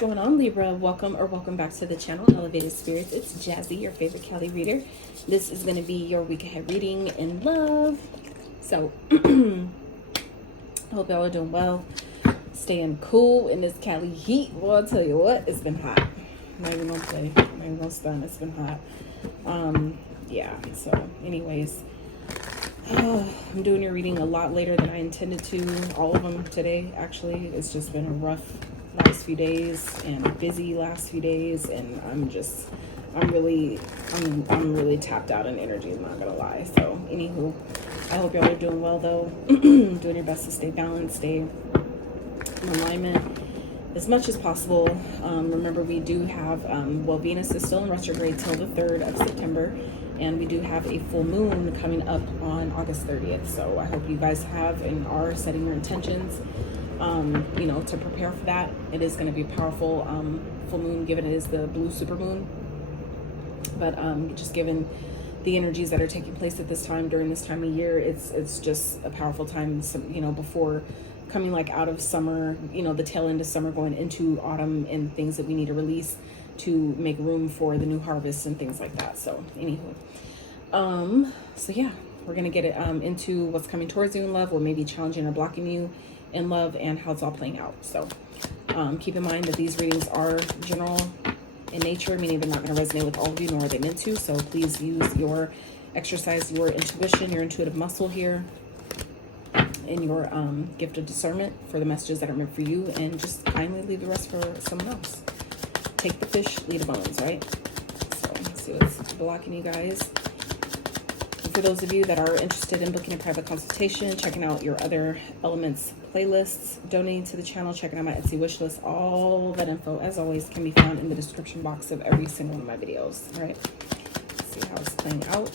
going on, Libra? Welcome back to the channel, Elevated Spirits. It's Jazzy, your favorite Cali reader. This is going to be your week ahead reading in love. So, I hope y'all are doing well. Staying cool in this Cali heat. Well, I'll tell you what, it's been hot. I'm not even going to play. I'm not even going to stun. It's been hot. Yeah, so anyways. I'm doing your reading a lot later than I intended to. All of them today, actually. It's just been a rough last few days and busy last few days, and I'm really tapped out in energy, I'm not gonna lie. So anywho, I hope y'all are doing well though. Doing your best to stay balanced, stay in alignment as much as possible. Remember, we do have Venus is still in retrograde till the 3rd of September, and we do have a full moon coming up on August 30th. So I hope you guys have and are setting your intentions to prepare for that. It is going to be a powerful full moon, given it is the blue super moon. But just given the energies that are taking place at this time, during this time of year, it's just a powerful time, before coming like out of summer, the tail end of summer, going into autumn, and things that we need to release to make room for the new harvest and things like that. So anywho, so yeah, we're going to get it into what's coming towards you in love, or maybe challenging or blocking you in love, and how it's all playing out. So keep in mind that these readings are general in nature, meaning they're not going to resonate with all of you, nor are they meant to. So please exercise your intuition, your intuitive muscle here, and your gift of discernment for the messages that are meant for you, and just kindly leave the rest for someone else. Take the fish, leave the bones, right? So let's see what's blocking you guys. And for those of you that are interested in booking a private consultation, checking out your other elements playlists, donating to the channel, checking out my Etsy wish list, all that info, as always, can be found in the description box of every single one of my videos. All right, let's see how it's playing out.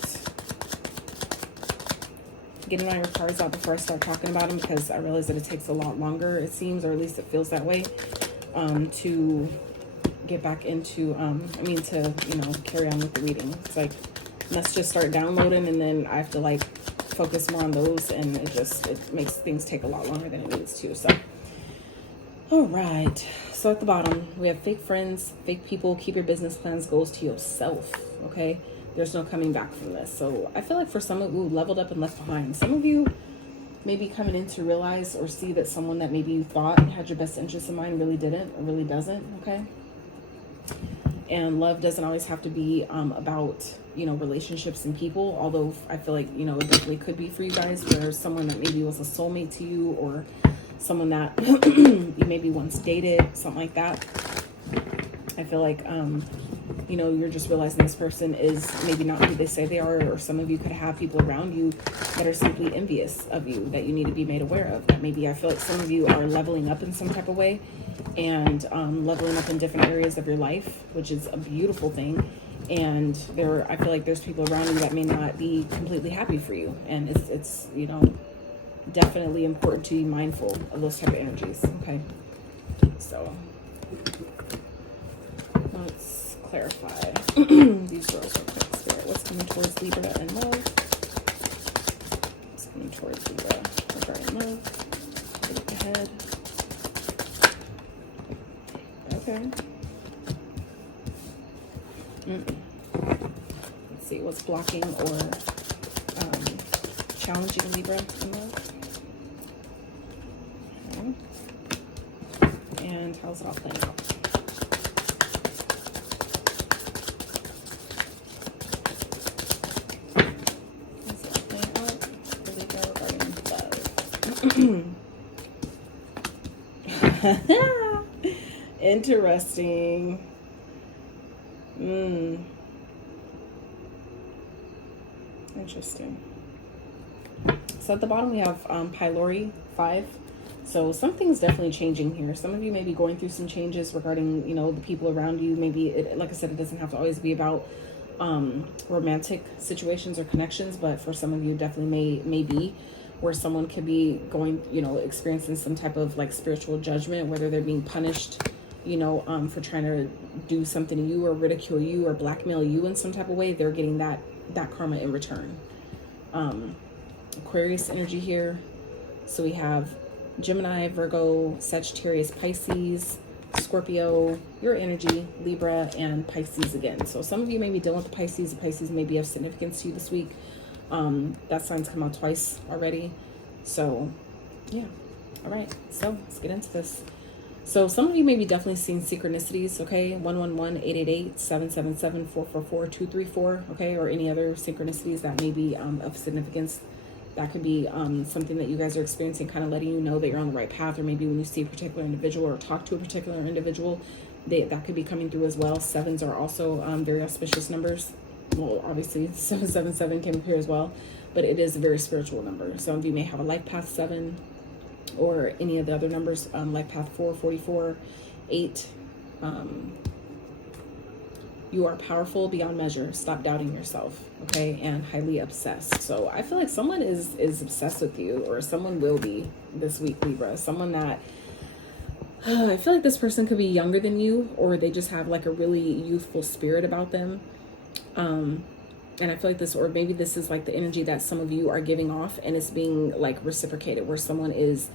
Getting all your cards out before I start talking about them, because I realize that it takes a lot longer, it seems, or at least it feels that way, to get back into carry on with the reading. It's like, let's just start downloading, and then I have to like focus more on those, and it makes things take a lot longer than it needs to. So all right, so at the bottom we have fake friends, fake people. Keep your business plans, goals to yourself. Okay, there's no coming back from this. So I feel like for some of you, leveled up and left behind. Some of you may be coming in to realize or see that someone that maybe you thought had your best interest in mind really didn't, or really doesn't. Okay, and love doesn't always have to be about relationships and people, although I feel like it definitely could be for you guys, where someone that maybe was a soulmate to you, or someone that you maybe once dated, something like that. I feel like you're just realizing this person is maybe not who they say they are, or some of you could have people around you that are simply envious of you, that you need to be made aware of. That maybe, I feel like some of you are leveling up in some type of way, and leveling up in different areas of your life, which is a beautiful thing. And I feel like there's people around you that may not be completely happy for you, and it's definitely important to be mindful of those type of energies. Okay, so let's clarify these girls real quick. Spirit, what's coming towards Libra and love? What's coming towards Libra regarding love? Look ahead. Okay. Let's see what's blocking or challenging Libra in love. Okay. And how's it all playing out? How's it all playing out for Libra regarding love? Interesting. Interesting. So at the bottom we have pylori 5. So something's definitely changing here. Some of you may be going through some changes regarding the people around you. Maybe like I said, it doesn't have to always be about romantic situations or connections, but for some of you definitely may be where someone could be going experiencing some type of like spiritual judgment, whether they're being punished for trying to do something to you, or ridicule you, or blackmail you in some type of way. They're getting that karma in return. Aquarius energy here. So we have Gemini, Virgo, Sagittarius, Pisces, Scorpio, your energy, Libra, and Pisces again. So some of you may be dealing with the Pisces. The Pisces may be of significance to you this week. That sign's come out twice already. So, yeah. All right. So let's get into this. So some of you may be definitely seeing synchronicities, okay? 111-888-777-444-234, okay? Or any other synchronicities that may be of significance. That could be something that you guys are experiencing, kind of letting you know that you're on the right path, or maybe when you see a particular individual or talk to a particular individual, that could be coming through as well. Sevens are also very auspicious numbers. Well, obviously 777 came up here as well, but it is a very spiritual number. Some of you may have a life path 7, or any of the other numbers, life path 4, 44, 8. You are powerful beyond measure. Stop doubting yourself, okay? And highly obsessed. So I feel like someone is obsessed with you, or someone will be this week, Libra. Someone that, I feel like this person could be younger than you, or they just have like a really youthful spirit about them. And I feel like this, or maybe this is like the energy that some of you are giving off, and it's being like reciprocated, where someone is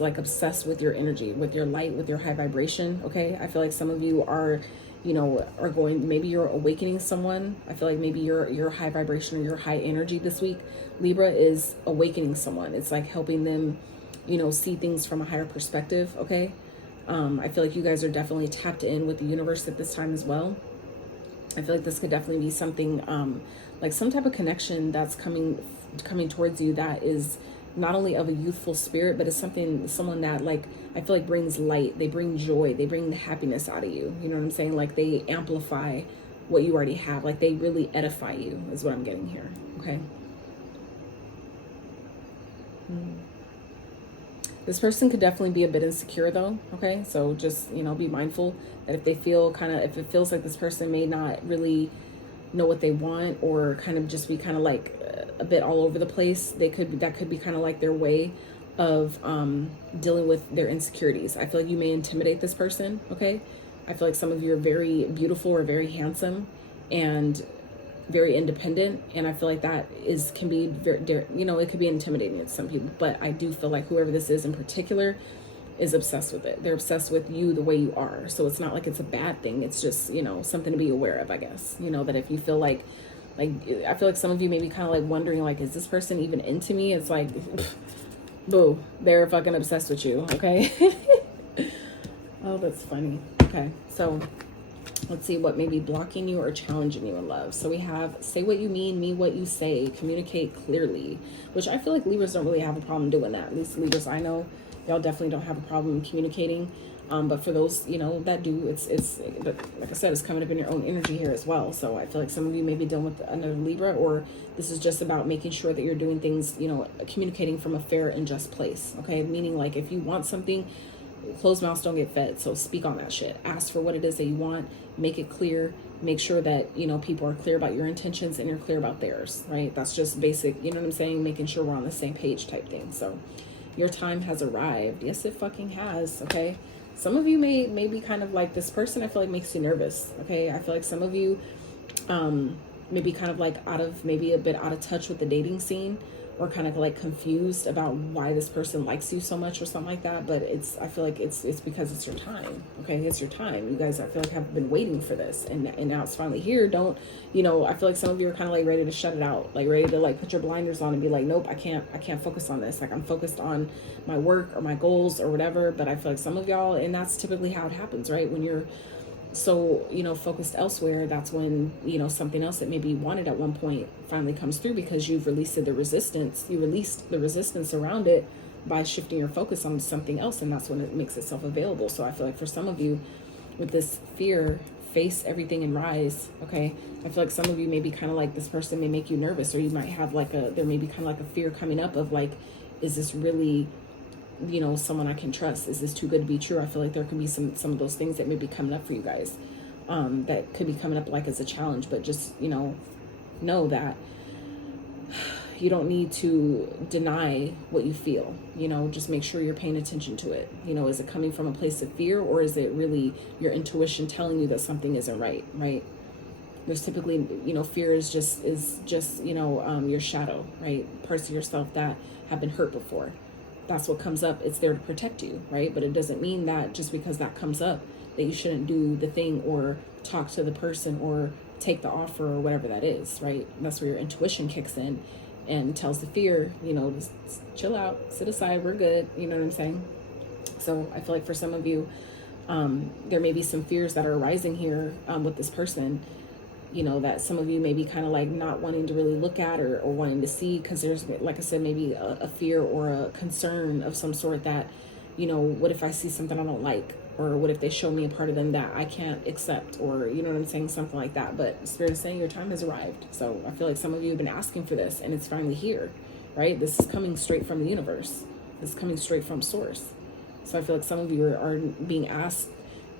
like obsessed with your energy, with your light, with your high vibration, okay? I feel like some of you are, you know, are going, maybe you're awakening someone. I feel like maybe your high vibration or your high energy this week, Libra, is awakening someone. It's like helping them, you know, see things from a higher perspective, okay? I feel like you guys are definitely tapped in with the universe at this time as well. I feel like this could definitely be something, like some type of connection that's coming towards you that is not only of a youthful spirit, but it's someone that, like, I feel like brings light, they bring joy, they bring the happiness out of you. You know what I'm saying? Like they amplify what you already have. Like they really edify you is what I'm getting here. Okay. This person could definitely be a bit insecure though. Okay. So just, you know, be mindful that if they feel if it feels like this person may not really know what they want, or kind of just be kind of like a bit all over the place, that could be kind of like their way of dealing with their insecurities. I feel like you may intimidate this person, okay? I feel like some of you are very beautiful or very handsome and very independent, and I feel like that can be very, you know, it could be intimidating to some people, but I do feel like whoever this is in particular is obsessed with it. They're obsessed with you the way you are. So it's not like it's a bad thing. It's just, you know, something to be aware of, I guess. You know, that if you feel like I feel like some of you may be kind of like wondering, like, is this person even into me? It's like, boo, they're fucking obsessed with you, okay? Oh, that's funny. Okay, so let's see what may be blocking you or challenging you in love. So we have say what you mean what you say, communicate clearly, which I feel like Libras don't really have a problem doing that. At least Libras I know, y'all definitely don't have a problem communicating. But for those, you know, that do, it's like I said, it's coming up in your own energy here as well. So I feel like some of you may be dealing with another Libra, or this is just about making sure that you're doing things, you know, communicating from a fair and just place. Okay, meaning like if you want something, closed mouths don't get fed. So speak on that shit. Ask for what it is that you want. Make it clear. Make sure that, you know, people are clear about your intentions and you're clear about theirs. Right? That's just basic. You know what I'm saying? Making sure we're on the same page type thing. So your time has arrived. Yes, it fucking has. Okay. Some of you may be kind of like this person. I feel like makes you nervous. Okay. I feel like some of you maybe kind of like maybe a bit out of touch with the dating scene, or kind of like confused about why this person likes you so much or something like that. But I feel like it's because it's your time. Okay. It's your time. You guys, I feel like, have been waiting for this, and now it's finally here. Don't, you know, I feel like some of you are kind of like ready to shut it out, like ready to like put your blinders on and be like, nope, I can't focus on this. Like I'm focused on my work or my goals or whatever. But I feel like some of y'all, and that's typically how it happens, right? When you're so, you know, focused elsewhere, that's when, you know, something else that maybe you wanted at one point finally comes through, because you've released the resistance. You released the resistance around it by shifting your focus on something else, and that's when it makes itself available. So I feel like for some of you with this fear, face everything and rise. Okay. I feel like some of you may be kind of like, this person may make you nervous, or you might have like there may be kind of like a fear coming up of like, is this really, you know, someone I can trust? Is this too good to be true? I feel like there can be some of those things that may be coming up for you guys, that could be coming up like as a challenge. But just, you know that you don't need to deny what you feel. You know, just make sure you're paying attention to it. You know, is it coming from a place of fear, or is it really your intuition telling you that something isn't right? There's typically, you know, fear is just you know, your shadow, right? Parts of yourself that have been hurt before. that's what comes up. It's there to protect you, right? But it doesn't mean that just because that comes up that you shouldn't do the thing or talk to the person or take the offer or whatever that is, right? That's where your intuition kicks in and tells the fear, you know, just chill out, sit aside, we're good. You know what I'm saying? So I feel like for some of you, there may be some fears that are arising here with this person, you know, that some of you may be kind of like not wanting to really look at or wanting to see, because there's, like I said, maybe a fear or a concern of some sort that, you know, what if I see something I don't like? Or what if they show me a part of them that I can't accept? Or, you know what I'm saying? Something like that. But Spirit is saying your time has arrived. So I feel like some of you have been asking for this and it's finally here, right? This is coming straight from the universe. This is coming straight from source. So I feel like some of you are being asked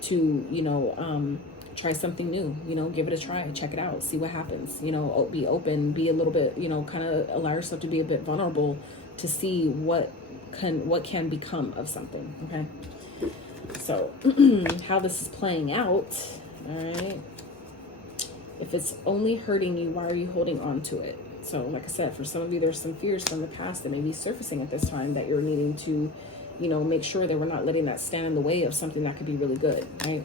to, you know, try something new, you know, give it a try, check it out, see what happens, you know, be open, be a little bit, you know, kind of allow yourself to be a bit vulnerable to see what can become of something. Okay. So how this is playing out, all right, if it's only hurting you, why are you holding on to it? So like I said, for some of you, there's some fears from the past that may be surfacing at this time that you're needing to, you know, make sure that we're not letting that stand in the way of something that could be really good, right?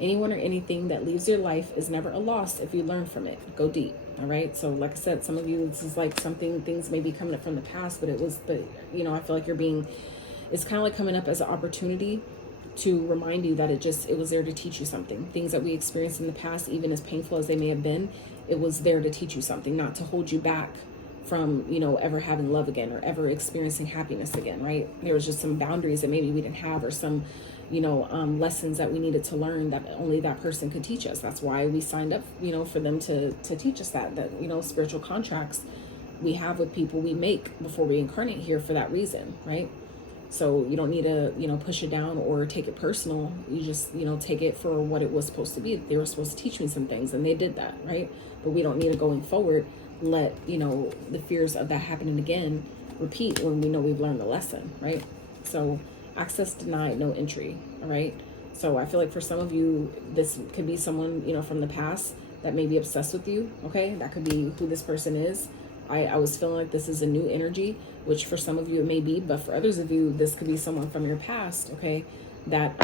Anyone or anything that leaves your life is never a loss if you learn from it. Go deep, all right? So like I said, some of you, this is like things may be coming up from the past, but you know, I feel like it's kind of like coming up as an opportunity to remind you that it was there to teach you something. Things that we experienced in the past, even as painful as they may have been, it was there to teach you something, not to hold you back from, you know, ever having love again or ever experiencing happiness again, right? There was just some boundaries that maybe we didn't have, or some, you know, lessons that we needed to learn that only that person could teach us. That's why we signed up, you know, for them to teach us that, you know, spiritual contracts we have with people we make before we incarnate here for that reason, right? So you don't need to, you know, push it down or take it personal. You just, you know, take it for what it was supposed to be. They were supposed to teach me some things and they did that, right? But we don't need to, going forward, let, you know, the fears of that happening again repeat when we know we've learned the lesson, right? So access denied, no entry, all right? So I feel like for some of you, this could be someone, you know, from the past that may be obsessed with you, okay? That could be who this person is. I was feeling like this is a new energy, which for some of you it may be, but for others of you, this could be someone from your past, okay, that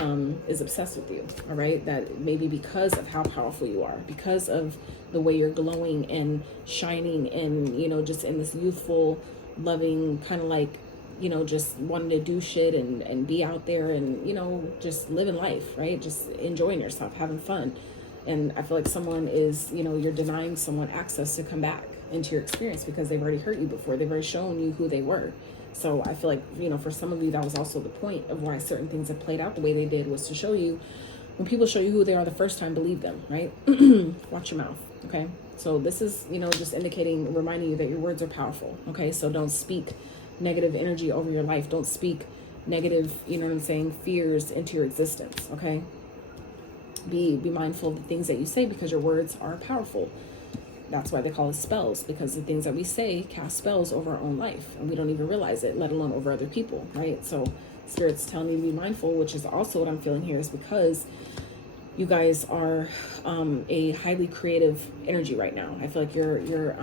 is obsessed with you, all right? That maybe because of how powerful you are, because of the way you're glowing and shining and, you know, just in this youthful, loving kind of like, you know, just wanting to do shit and be out there and, you know, just living life, right? Just enjoying yourself, having fun. And I feel like someone is, you know, you're denying someone access to come back into your experience because they've already hurt you before. They've already shown you who they were. So I feel like, you know, for some of you, that was also the point of why certain things have played out the way they did, was to show you, when people show you who they are the first time, believe them, right? Watch your mouth, okay? So this is, you know, just indicating, reminding you that your words are powerful, okay? So don't speak negative energy over your life. Don't speak negative, you know what I'm saying, fears into your existence, okay? Be mindful of the things that you say, because your words are powerful. That's why they call it spells, because the things that we say cast spells over our own life and we don't even realize it, let alone over other people, right? So Spirit's telling you to be mindful, which is also what I'm feeling here, is because you guys are a highly creative energy right now. I feel like your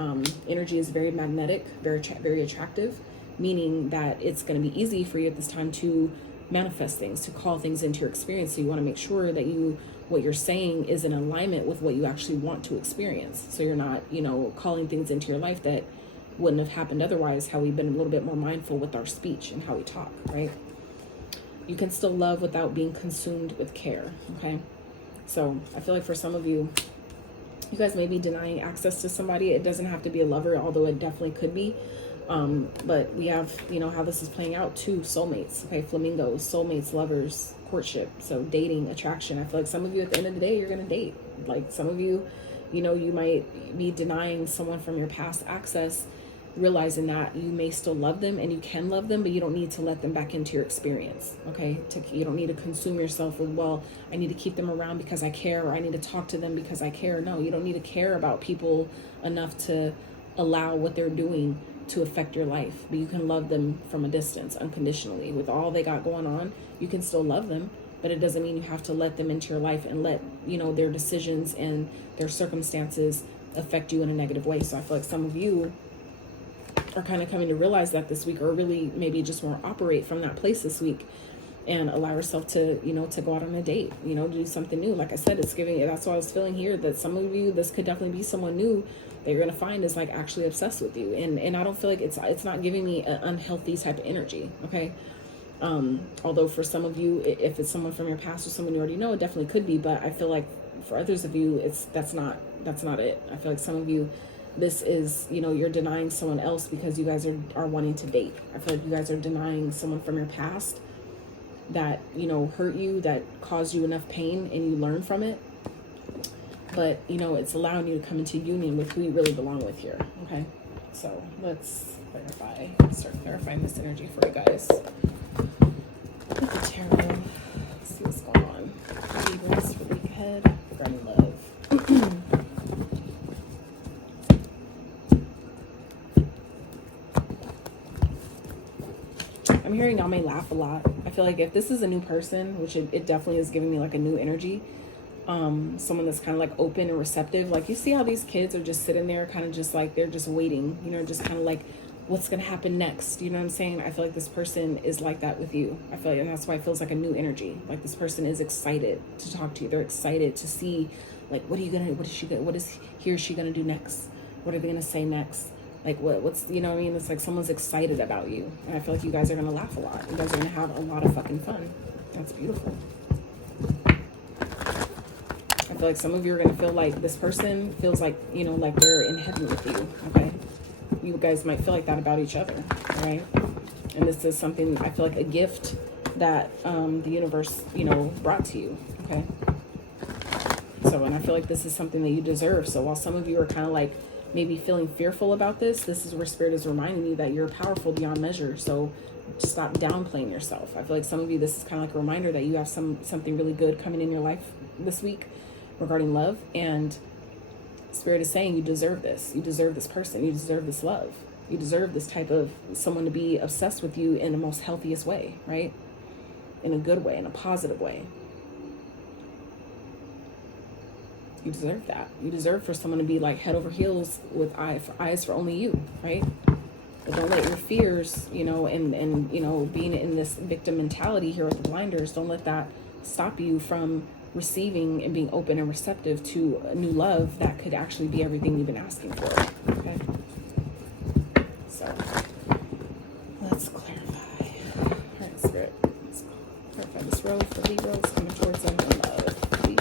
energy is very magnetic, very attractive, meaning that it's going to be easy for you at this time to manifest things, to call things into your experience. So you want to make sure that what you're saying is in alignment with what you actually want to experience. So you're not, you know, calling things into your life that wouldn't have happened otherwise, how we've been a little bit more mindful with our speech and how we talk, right? You can still love without being consumed with care, okay? So I feel like for some of you, you guys may be denying access to somebody. It doesn't have to be a lover, although it definitely could be. But we have, you know, how this is playing out, too. Soulmates, okay? Flamingos, soulmates, lovers, courtship. So dating, attraction. I feel like some of you at the end of the day, you're going to date. Like some of you, you know, you might be denying someone from your past access, realizing that you may still love them and you can love them, but you don't need to let them back into your experience, okay? You don't need to consume yourself with, well, I need to keep them around because I care, or I need to talk to them because I care. No, you don't need to care about people enough to allow what they're doing to affect your life, but you can love them from a distance, unconditionally. With all they got going on, you can still love them, but it doesn't mean you have to let them into your life and let, you know, their decisions and their circumstances affect you in a negative way. So I feel like some of you are kind of coming to realize that this week, or really maybe just more operate from that place this week and allow yourself to, you know, to go out on a date, you know, to do something new. Like I said, it's giving, that's what I was feeling here, that some of you, this could definitely be someone new that you're going to find is like actually obsessed with you. And I don't feel like it's not giving me an unhealthy type of energy. Okay. Although for some of you, if it's someone from your past or someone you already know, it definitely could be. But I feel like for others of you, that's not it. I feel like some of you, this is, you know, you're denying someone else because you guys are wanting to date. I feel like you guys are denying someone from your past that, you know, hurt you, that caused you enough pain, and you learn from it. But, you know, it's allowing you to come into union with who you really belong with here. Okay. So let's start clarifying this energy for you guys. With the tarot, let's see what's going on. Libras for the week ahead regarding love. I'm hearing y'all may laugh a lot. I feel like if this is a new person, which it definitely is giving me like a new energy, someone that's kind of like open and receptive. Like, you see how these kids are just sitting there kind of just like, they're just waiting, you know, just kind of like, what's going to happen next? You know what I'm saying? I feel like this person is like that with you. I feel like, and that's why it feels like a new energy. Like, this person is excited to talk to you. They're excited to see, like, what is he or she going to do next? What are they going to say next? Like, what's, you know what I mean? It's like someone's excited about you. And I feel like you guys are going to laugh a lot. You guys are going to have a lot of fucking fun. That's beautiful. I feel like some of you are going to feel like this person feels like, you know, like they're in heaven with you. Okay. You guys might feel like that about each other. Right. And this is something, I feel like a gift that the universe, you know, brought to you. Okay. So, and I feel like this is something that you deserve. So while some of you are kind of like maybe feeling fearful about this is where Spirit is reminding you that you're powerful beyond measure. So stop downplaying yourself. I feel like some of you, this is kind of like a reminder that you have something really good coming in your life this week regarding love. And Spirit is saying you deserve this. You deserve this person. You deserve this love. You deserve this type of someone to be obsessed with you in the most healthiest way, right? In a good way, in a positive way. You deserve that. You deserve for someone to be like head over heels with eyes for only you, right? But don't let your fears, you know, and you know, being in this victim mentality here with the blinders, don't let that stop you from receiving and being open and receptive to a new love that could actually be everything you've been asking for. Okay. So let's clarify. All right, Spirit. Let's clarify this row for Libras coming towards them in love, please.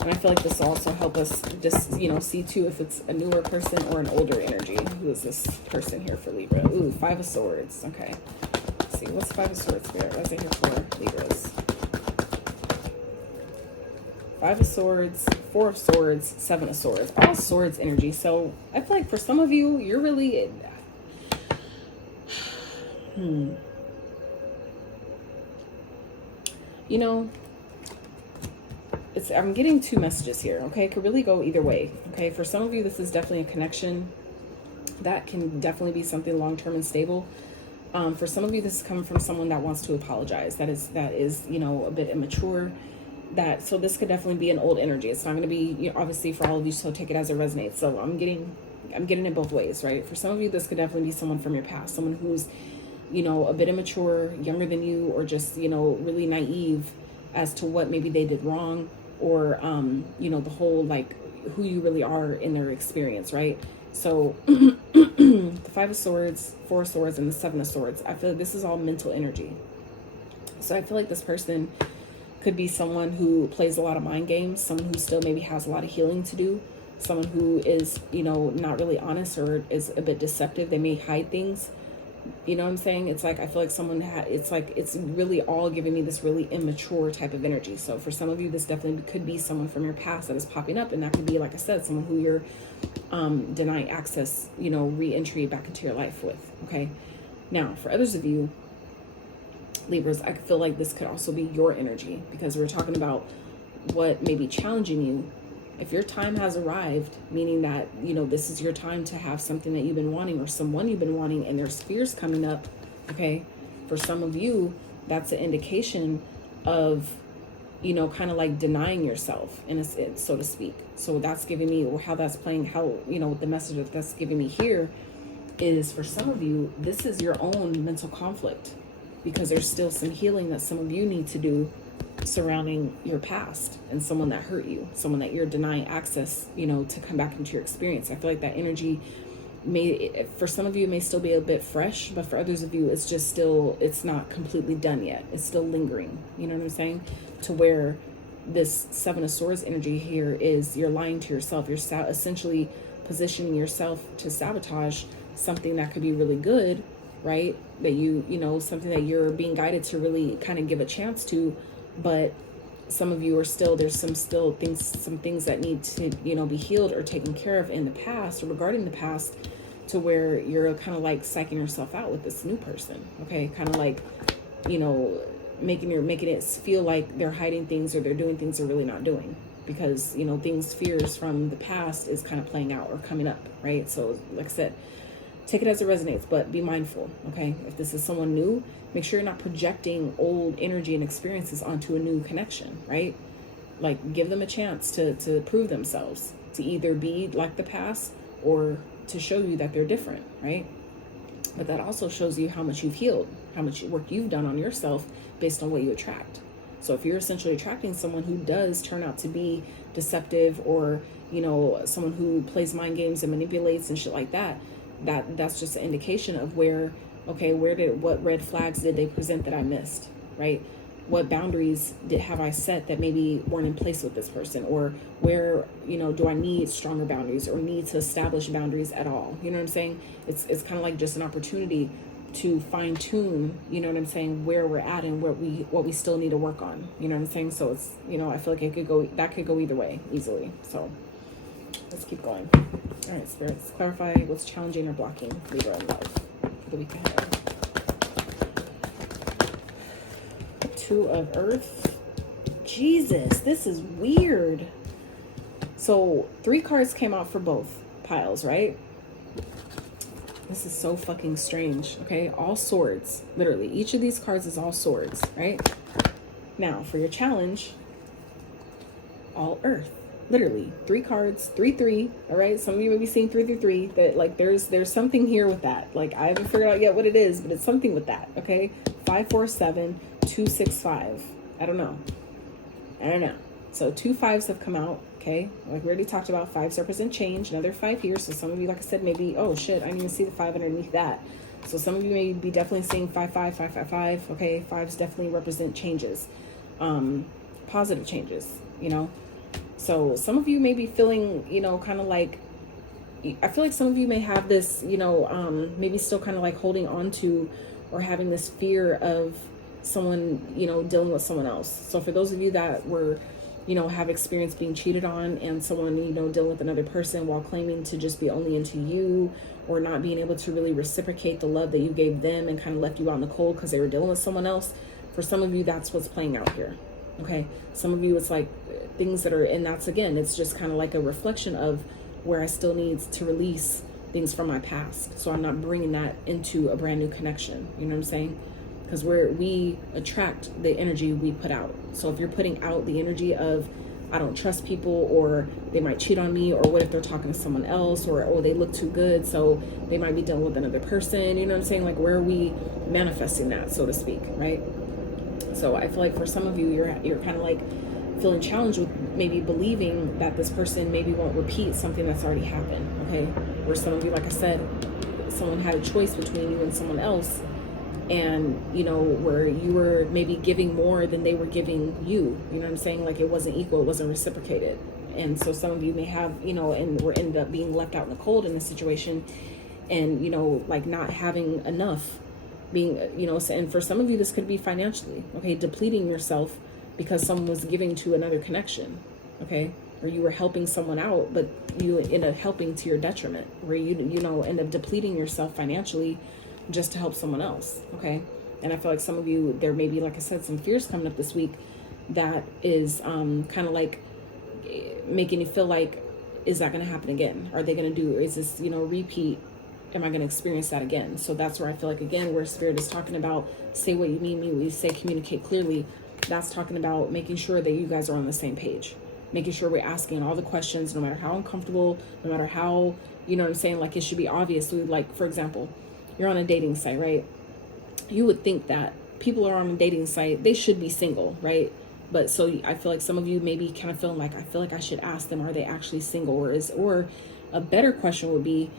And I feel like this will also help us just, you know, see too if it's a newer person or an older energy. Who is this person here for Libra? Ooh, 5 of Swords. Okay. Let's see. What's 5 of Swords, Spirit? What's it here for Libras? 5 of Swords, 4 of Swords, 7 of Swords. All Swords energy. So I feel like for some of you, you're really... You know... I'm getting 2 messages here, okay? It could really go either way, okay? For some of you, this is definitely a connection that can definitely be something long-term and stable. For some of you, this is coming from someone that wants to apologize. That is, you know, a bit immature. So this could definitely be an old energy. It's not going to be, you know, obviously for all of you, so take it as it resonates. So I'm getting it both ways, right? For some of you, this could definitely be someone from your past, someone who's, you know, a bit immature, younger than you, or just, you know, really naive as to what maybe they did wrong. Or, you know, the whole, like, who you really are in their experience, right? So, the 5 of Swords, 4 of Swords, and the 7 of Swords, I feel like this is all mental energy. So I feel like this person could be someone who plays a lot of mind games, someone who still maybe has a lot of healing to do, someone who is, you know, not really honest or is a bit deceptive. They may hide things. You know what I'm saying? It's like, I feel like someone it's like, it's really all giving me this really immature type of energy. So for some of you, this definitely could be someone from your past that is popping up. And that could be, like I said, someone who you're denying access, you know, re-entry back into your life with. Okay. Now, for others of you, Libras, I feel like this could also be your energy, because we're talking about what may be challenging you. If your time has arrived, meaning that, you know, this is your time to have something that you've been wanting or someone you've been wanting, and there's fears coming up, okay? For some of you, that's an indication of you know, kind of like denying yourself, in a, so to speak. So that's giving me, or how that's playing, how, you know, the message that's giving me here is, for some of you, this is your own mental conflict, because there's still some healing that some of you need to do surrounding your past and someone that hurt you, someone that you're denying access, you know, to come back into your experience. I feel like that energy may, for some of you, it may still be a bit fresh, but for others of you, it's just still, it's not completely done yet. It's still lingering. You know what I'm saying? To where this Seven of Swords energy here is, you're lying to yourself. You're essentially positioning yourself to sabotage something that could be really good, right? That you know, something that you're being guided to really kind of give a chance to. But some of you are still, there's some things that need to, you know, be healed or taken care of in the past, or regarding the past, to where you're kind of like psyching yourself out with this new person. Okay. Kind of like, you know, making it feel like they're hiding things, or they're doing things they're really not doing, because, you know, fears from the past is kind of playing out or coming up, right? So like I said, take it as it resonates, but be mindful. Okay. If this is someone new, make sure you're not projecting old energy and experiences onto a new connection, right? Like, give them a chance to prove themselves, to either be like the past or to show you that they're different, right? But that also shows you how much you've healed, how much work you've done on yourself based on what you attract. So if you're essentially attracting someone who does turn out to be deceptive, or, you know, someone who plays mind games and manipulates and shit like that, that's just an indication of where, okay, what red flags did they present that I missed, right? What boundaries have I set that maybe weren't in place with this person? Or where, you know, do I need stronger boundaries, or need to establish boundaries at all? You know what I'm saying? It's kind of like just an opportunity to fine tune, you know what I'm saying, where we're at and what we still need to work on. You know what I'm saying? So it's, you know, I feel like that could go either way easily. So let's keep going. All right, spirits, clarify what's challenging or blocking Libra in love for the week ahead. Two of Earth. Jesus, this is weird. So 3 cards came out for both piles, right? This is so fucking strange. Okay, all swords. Literally, each of these cards is all swords, right? Now, for your challenge, all Earth. Literally, 3 cards, 3-3. All right, some of you may be seeing 3-3. That, like, there's something here with that. Like, I haven't figured out yet what it is, but it's something with that. Okay, 5-4-7, 2-6-5. I don't know. So 2 5s have come out. Okay, like we already talked about, 5s represent change. Another 5 here. So some of you, like I said, maybe, oh shit, I didn't even see the 5 underneath that. So some of you may be definitely seeing 5-5, 5-5-5. Okay, 5s definitely represent changes, positive changes, you know. So some of you may be feeling, you know, kind of like, I feel like some of you may have this, you know, maybe still kind of like holding on to, or having this fear of someone, you know, dealing with someone else. So for those of you that were, you know, have experience being cheated on, and someone, you know, dealing with another person while claiming to just be only into you, or not being able to really reciprocate the love that you gave them, and kind of left you out in the cold because they were dealing with someone else. For some of you, that's what's playing out here. Okay. Some of you, it's like things that are, and that's, again, it's just kind of like a reflection of where I still need to release things from my past. So I'm not bringing that into a brand new connection. You know what I'm saying? Because we attract the energy we put out. So if you're putting out the energy of, I don't trust people, or they might cheat on me, or what if they're talking to someone else, or, oh, they look too good, so they might be dealing with another person. You know what I'm saying? Like, where are we manifesting that, so to speak, right? So I feel like for some of you, you're kind of like feeling challenged with maybe believing that this person maybe won't repeat something that's already happened. Okay, where some of you, like I said, someone had a choice between you and someone else. And, you know, where you were maybe giving more than they were giving you, you know what I'm saying? Like, it wasn't equal, it wasn't reciprocated. And so some of you may have, you know, and were ended up being left out in the cold in this situation, and, you know, like not having enough, being, you know, and for some of you, this could be financially, okay, depleting yourself because someone was giving to another connection, okay? Or you were helping someone out, but you end up helping to your detriment, where you know, end up depleting yourself financially just to help someone else. Okay. And I feel like some of you, there may be, like I said, some fears coming up this week that is kind of like making you feel like, is that going to happen again? Are they going to do, is this, you know, repeat? Am I going to experience that again? So that's where I feel like, again, where Spirit is talking about, say what you mean what you say, communicate clearly. that's talking about making sure that you guys are on the same page, making sure we're asking all the questions, no matter how uncomfortable, no matter how, you know what I'm saying, like it should be obvious. Like, for example, you're on a dating site, right? You would think that people are on a dating site, they should be single, right? But so I feel like some of you maybe kind of feeling like, I feel like I should ask them, are they actually single? Or a better question would be,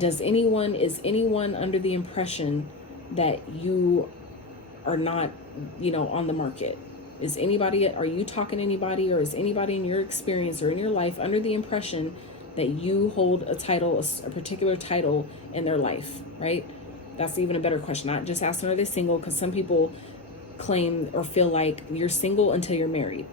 is anyone under the impression that you are not, you know, on the market? Are you talking to anybody, or is anybody in your experience or in your life under the impression that you hold a title, a particular title in their life, right? That's even a better question. Not just asking, are they single? Because some people claim or feel like you're single until you're married.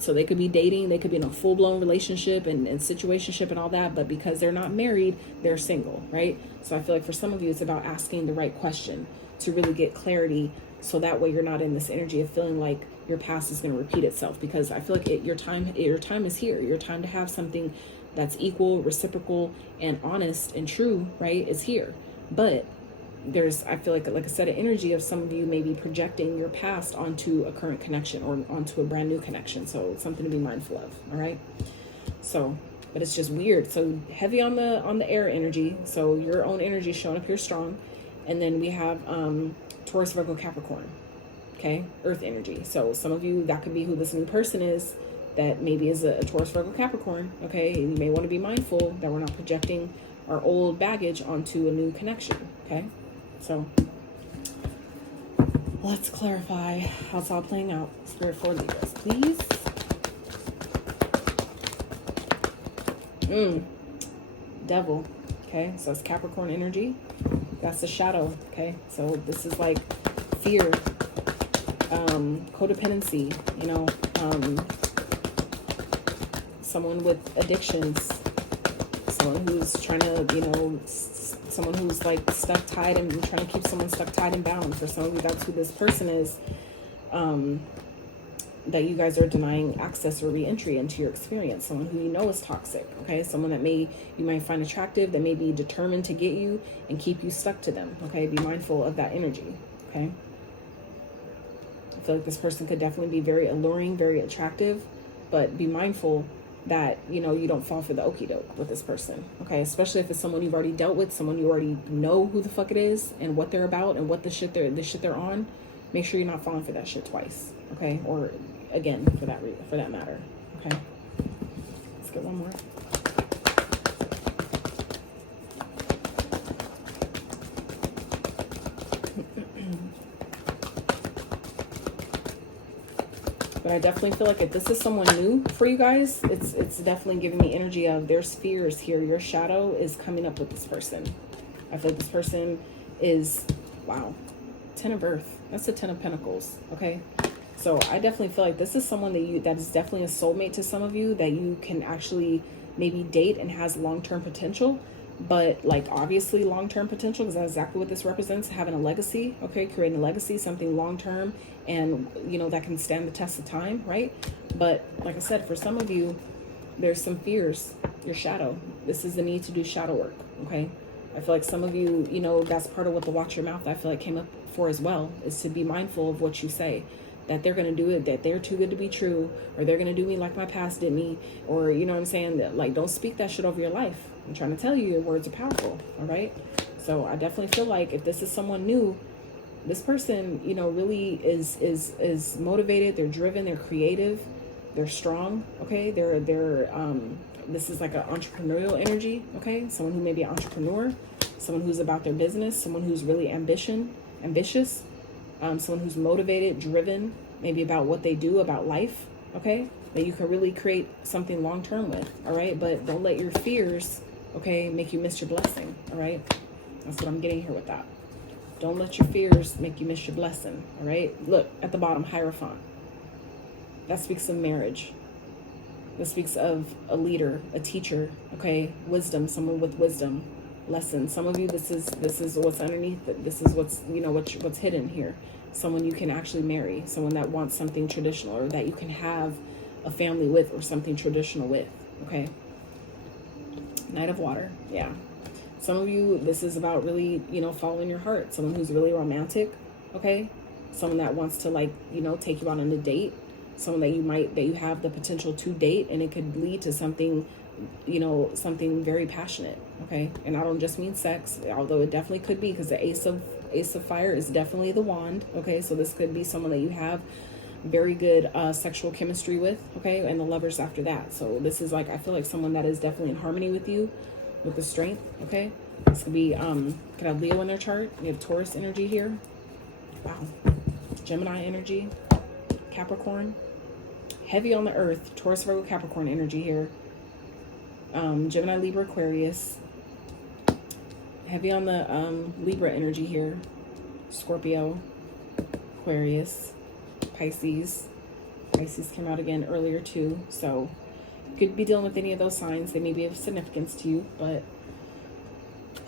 So they could be dating, they could be in a full-blown relationship and situationship and all that, but because they're not married, they're single, right? So I feel like for some of you, it's about asking the right question to really get clarity, so that way you're not in this energy of feeling like your past is going to repeat itself. Because I feel like your time is here. Your time to have something that's equal, reciprocal, and honest and true, right, is here. But I feel like a set of energy of some of you maybe projecting your past onto a current connection or onto a brand new connection. So it's something to be mindful of. All right. So, but it's just weird. So heavy on the air energy. So your own energy is showing up here strong. And then we have Taurus, Virgo, Capricorn. Okay. Earth energy. So some of you, that could be who this new person is, that maybe is a Taurus, Virgo, Capricorn. Okay. You may want to be mindful that we're not projecting our old baggage onto a new connection. Okay. So let's clarify how it's all playing out. Spirit for Libras, please. Devil. Okay, so it's Capricorn energy. That's the shadow. Okay, so this is like fear, codependency, you know, someone with addictions, someone who's trying to, you know, someone who's like stuck, tied, and trying to keep someone stuck, tied, and bound. For some of you, that's who this person is, that you guys are denying access or re-entry into your experience. Someone who you know is toxic, okay? Someone that you might find attractive, that may be determined to get you and keep you stuck to them, okay? Be mindful of that energy, okay? I feel like this person could definitely be very alluring, very attractive, but be mindful that, you know, you don't fall for the okie doke with this person, okay? Especially if it's someone you've already dealt with, someone you already know who the fuck it is and what they're about and what the shit they're on. Make sure you're not falling for that shit twice, okay? Or again, for that matter, okay? Let's get one more. But I definitely feel like if this is someone new for you guys, it's definitely giving me energy of there's fears here. Your shadow is coming up with this person. I feel like this person is, wow, 10 of Earth. That's the 10 of Pentacles, okay? So I definitely feel like this is someone that is definitely a soulmate to some of you, that you can actually maybe date and has long-term potential. But like obviously long-term potential, because that's exactly what this represents, having a legacy, okay? Creating a legacy, something long-term, and you know, that can stand the test of time, right? But like I said, for some of you, there's some fears, your shadow. This is the need to do shadow work, okay? I feel like some of you, you know, that's part of what the watch your mouth I feel like came up for as well, is to be mindful of what you say, that they're going to do it, that they're too good to be true, or they're going to do me like my past did me, or you know what I'm saying, that like, don't speak that shit over your life. I'm trying to tell you, your words are powerful, all right? So I definitely feel like if this is someone new, this person, you know, really is motivated, they're driven, they're creative, they're strong, okay? This is like an entrepreneurial energy, okay? Someone who may be an entrepreneur, someone who's about their business, someone who's really ambitious, someone who's motivated, driven, maybe about what they do, about life, okay? That you can really create something long-term with, all right? But don't let your fears, okay, make you miss your blessing, all right? That's what I'm getting here with that. Don't let your fears make you miss your blessing, all right? Look, at the bottom, Hierophant. That speaks of marriage. That speaks of a leader, a teacher, okay? Wisdom, someone with wisdom, lessons. Some of you, this is what's underneath it. This is what's, you know, what's hidden here. Someone you can actually marry, someone that wants something traditional, or that you can have a family with, or something traditional with, okay? Knight of Water, yeah. Some of you, this is about really, you know, following your heart. Someone who's really romantic, okay? someone that wants to, like, you know, take you out on a date, someone that you have the potential to date, and it could lead to something, you know, something very passionate. Okay. And I don't just mean sex, although it definitely could be, because the ace of fire is definitely the wand. Okay. So this could be someone that you have very good sexual chemistry with. Okay. And the lovers after that. So this is like, I feel like someone that is definitely in harmony with you, with the strength. Okay. This could be, could have Leo in their chart. You have Taurus energy here. Wow. Gemini energy, Capricorn, heavy on the earth, Taurus, Virgo, Capricorn energy here. Gemini, Libra, Aquarius, heavy on the Libra energy here. Scorpio, Aquarius, Pisces. Pisces came out again earlier too, so you could be dealing with any of those signs. They may be of significance to you, but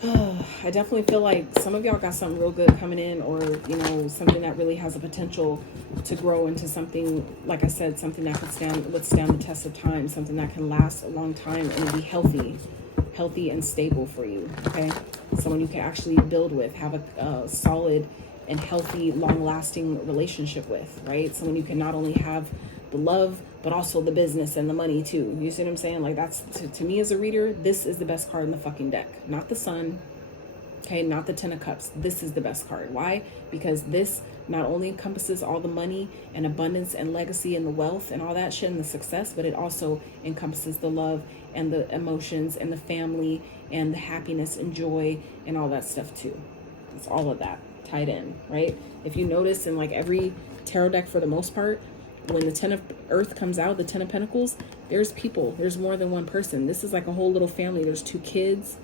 I definitely feel like some of y'all got something real good coming in, or, you know, something that really has a potential to grow into something, like I said, something that could withstand the test of time, something that can last a long time and be healthy and stable for you. Okay. Someone you can actually build with, have a solid and healthy, long-lasting relationship with, right? Someone you can not only have the love, but also the business and the money too. You see what I'm saying? Like, that's, to me as a reader, this is the best card in the fucking deck. Not the Sun, okay? Not the Ten of Cups. This is the best card. Why? Because this not only encompasses all the money and abundance and legacy and the wealth and all that shit and the success, but it also encompasses the love and the emotions and the family and the happiness and joy and all that stuff too. It's all of that tied in, right? If you notice in like every tarot deck, for the most part, when the Ten of Earth comes out, the Ten of Pentacles, there's people. There's more than one person. This is like a whole little family. There's two kids,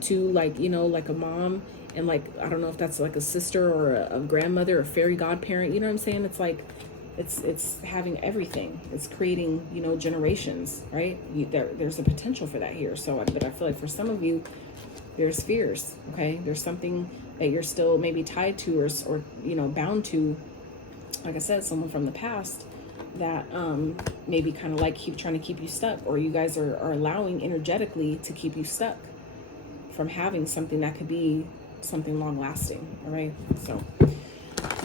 two, like, you know, like a mom, and like, I don't know if that's like a sister or a grandmother or fairy godparent. You know what I'm saying? It's like, it's having everything. It's creating, you know, generations, right? There's a potential for that here. So, but I feel like for some of you, there's fears, okay? There's something that you're still maybe tied to or you know, bound to. Like I said, someone from the past that maybe kind of like trying to keep you stuck, or you guys are allowing energetically to keep you stuck from having something that could be something long lasting. All right, so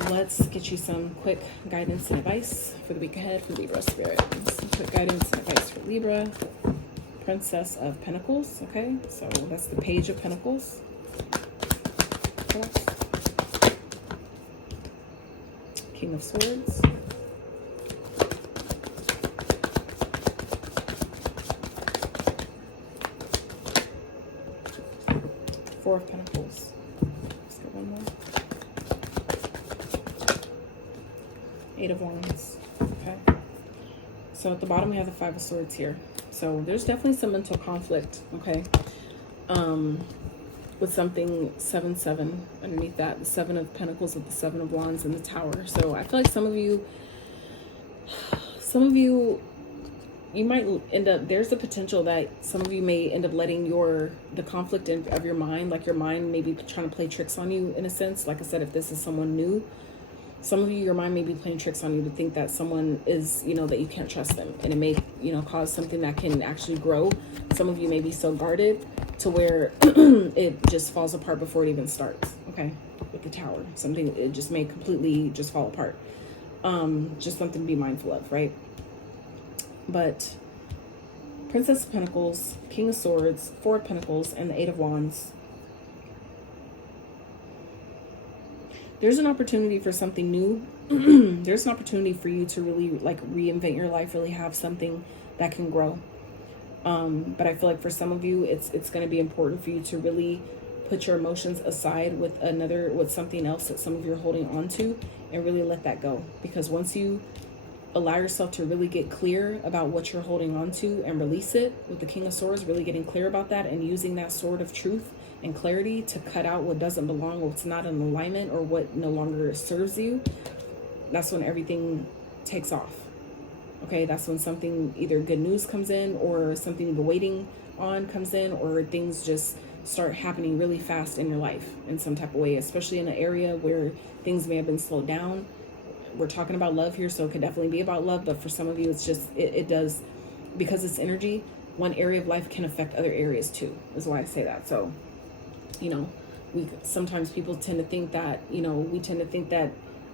let's get you some quick guidance and advice for the week ahead for Libra spirit. Some quick guidance and advice for Libra. Princess of Pentacles. Okay, so that's the Page of Pentacles. Correct. King of Swords. Four of Pentacles. Let's get one more. Eight of Wands. Okay. So at the bottom we have the Five of Swords here. So there's definitely some mental conflict, okay? With something 7-7 underneath that, the Seven of Pentacles with the Seven of Wands and the Tower. So I feel like some of you, you might end up, there's the potential that some of you may end up letting the conflict of your mind, like your mind may be trying to play tricks on you in a sense. Like I said, if this is someone new, some of you, your mind may be playing tricks on you to think that someone is, you know, that you can't trust them. And it may, you know, cause something that can actually grow. Some of you may be so guarded to where it just falls apart before it even starts. Okay. With the Tower, something, it just may completely just fall apart. Just something to be mindful of, right? But Princess of Pentacles, King of Swords, Four of Pentacles, and the Eight of Wands. There's an opportunity for something new. There's an opportunity for you to really like reinvent your life, really have something that can grow. But I feel like for some of you, it's going to be important for you to really put your emotions aside with something else that some of you are holding on to, and really let that go. Because once you allow yourself to really get clear about what you're holding on to and release it with the King of Swords, really getting clear about that and using that sword of truth and clarity to cut out what doesn't belong, what's not in alignment, or what no longer serves you, that's when everything takes off. Okay, that's when something, either good news comes in, or something you've been waiting on comes in, or things just start happening really fast in your life in some type of way, especially in an area where things may have been slowed down. We're talking about love here, so it could definitely be about love, but for some of you, it's just, it does, because it's energy, one area of life can affect other areas too, is why I say that. So, you know, sometimes people tend to think that, you know, we tend to think that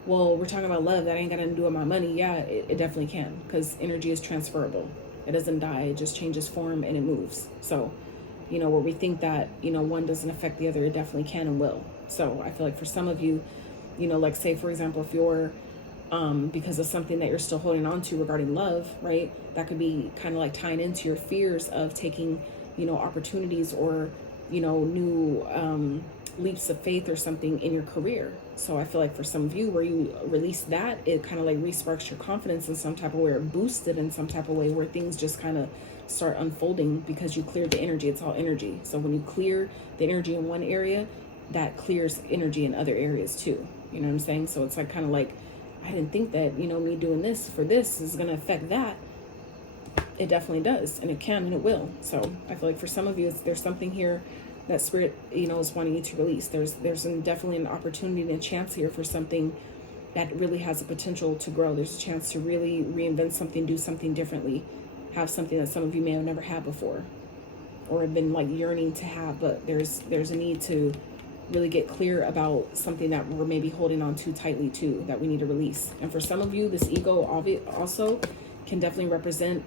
well, we're talking about love. That ain't got nothing to do with my money. Yeah, it definitely can, because energy is transferable. It doesn't die. It just changes form and it moves. So, you know, where we think that, you know, one doesn't affect the other, it definitely can and will. So I feel like for some of you, you know, like say, for example, if you're, because of something that you're still holding on to regarding love, right? That could be kind of like tying into your fears of taking, you know, opportunities or, you know, new leaps of faith or something in your career. So I feel like for some of you, where you release that, it kind of like re-sparks your confidence in some type of way, or boosts it in some type of way, where things just kind of start unfolding because you cleared the energy. It's all energy. So when you clear the energy in one area, that clears energy in other areas too. You know what I'm saying? So it's like kind of like, I didn't think that, you know, me doing this for this is going to affect that. It definitely does, and it can, and it will. So I feel like for some of you, there's something here that spirit, you know, is wanting you to release. There's definitely an opportunity and a chance here for something that really has a potential to grow. There's a chance to really reinvent something, do something differently, have something that some of you may have never had before, or have been like yearning to have. But there's a need to really get clear about something that we're maybe holding on too tightly too, that we need to release. And for some of you, this ego also can definitely represent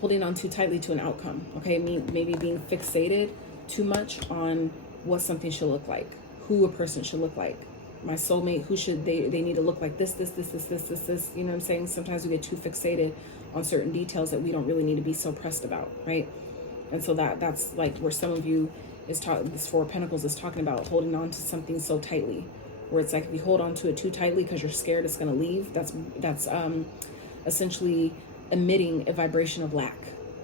holding on too tightly to an outcome. Okay, maybe being fixated too much on what something should look like, who a person should look like. My soulmate, who should they need to look like, this, you know what I'm saying? Sometimes we get too fixated on certain details that we don't really need to be so pressed about, right? And so that's like where some of you is this Four of Pentacles is talking about holding on to something so tightly, where it's like if you hold on to it too tightly because you're scared it's going to leave, that's essentially emitting a vibration of lack,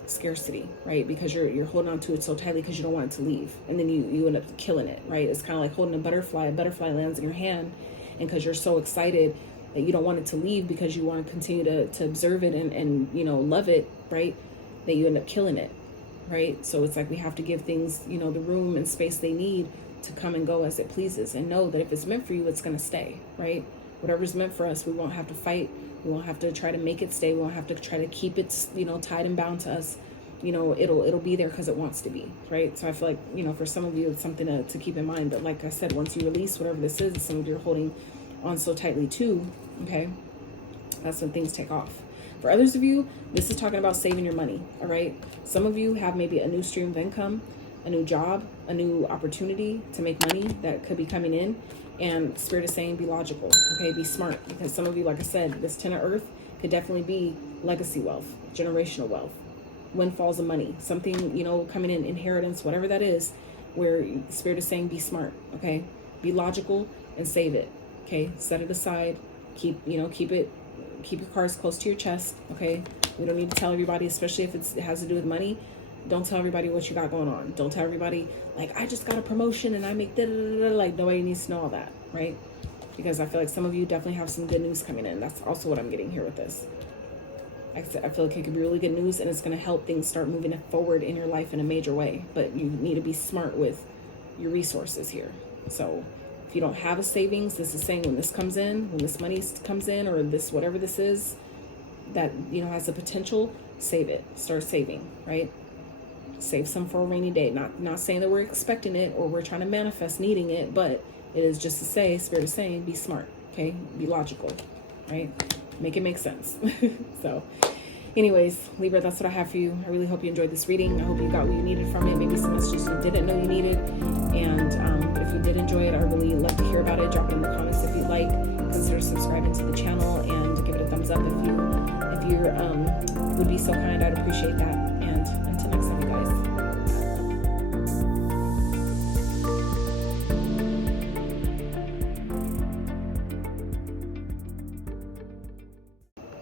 scarcity, right? Because you're holding on to it so tightly because you don't want it to leave, and then you end up killing it, right? It's kind of like holding a butterfly lands in your hand, and because you're so excited that you don't want it to leave, because you want to continue to observe it and you know, love it, right? That you end up killing it, right? So it's like we have to give things, you know, the room and space they need to come and go as it pleases, and know that if it's meant for you, it's going to stay, right? Whatever's meant for us, we won't have to fight. We won't have to try to make it stay. We won't have to try to keep it, you know, tied and bound to us. You know, it'll be there because it wants to be, right? So I feel like, you know, for some of you, it's something to keep in mind. But like I said, once you release whatever this is, some of you are holding on so tightly too, okay, that's when things take off. For others of you, this is talking about saving your money, all right? Some of you have maybe a new stream of income, a new job, a new opportunity to make money that could be coming in. And Spirit is saying, be logical, okay? Be smart, because some of you, like I said, this 10 of Earth could definitely be legacy wealth, generational wealth, windfalls of money, something, you know, coming in, inheritance, whatever that is, where Spirit is saying, be smart, okay? Be logical and save it, okay? Set it aside, keep your cards close to your chest, okay? We don't need to tell everybody, especially if it has to do with money. Don't tell everybody what you got going on. Don't tell everybody, like, I just got a promotion and I make da-da-da-da. Like, nobody needs to know all that, right? Because I feel like some of you definitely have some good news coming in. That's also what I'm getting here with this. I feel like it could be really good news, and it's going to help things start moving forward in your life in a major way. But you need to be smart with your resources here. So if you don't have a savings, this is saying when this comes in, when this money comes in, or this, whatever this is, that, you know, has the potential, save it. Start saving, right? Save some for a rainy day. Not saying that we're expecting it or we're trying to manifest needing it, but it is just to say, Spirit is saying, be smart, okay? Be logical, right? Make it make sense. So anyways, Libra, that's what I have for you. I really hope you enjoyed this reading. I hope you got what you needed from it. Maybe some messages you didn't know you needed. And if you did enjoy it, I really love to hear about it. Drop it in the comments if you'd like. Consider subscribing to the channel and give it a thumbs up if you would be so kind. I'd appreciate that.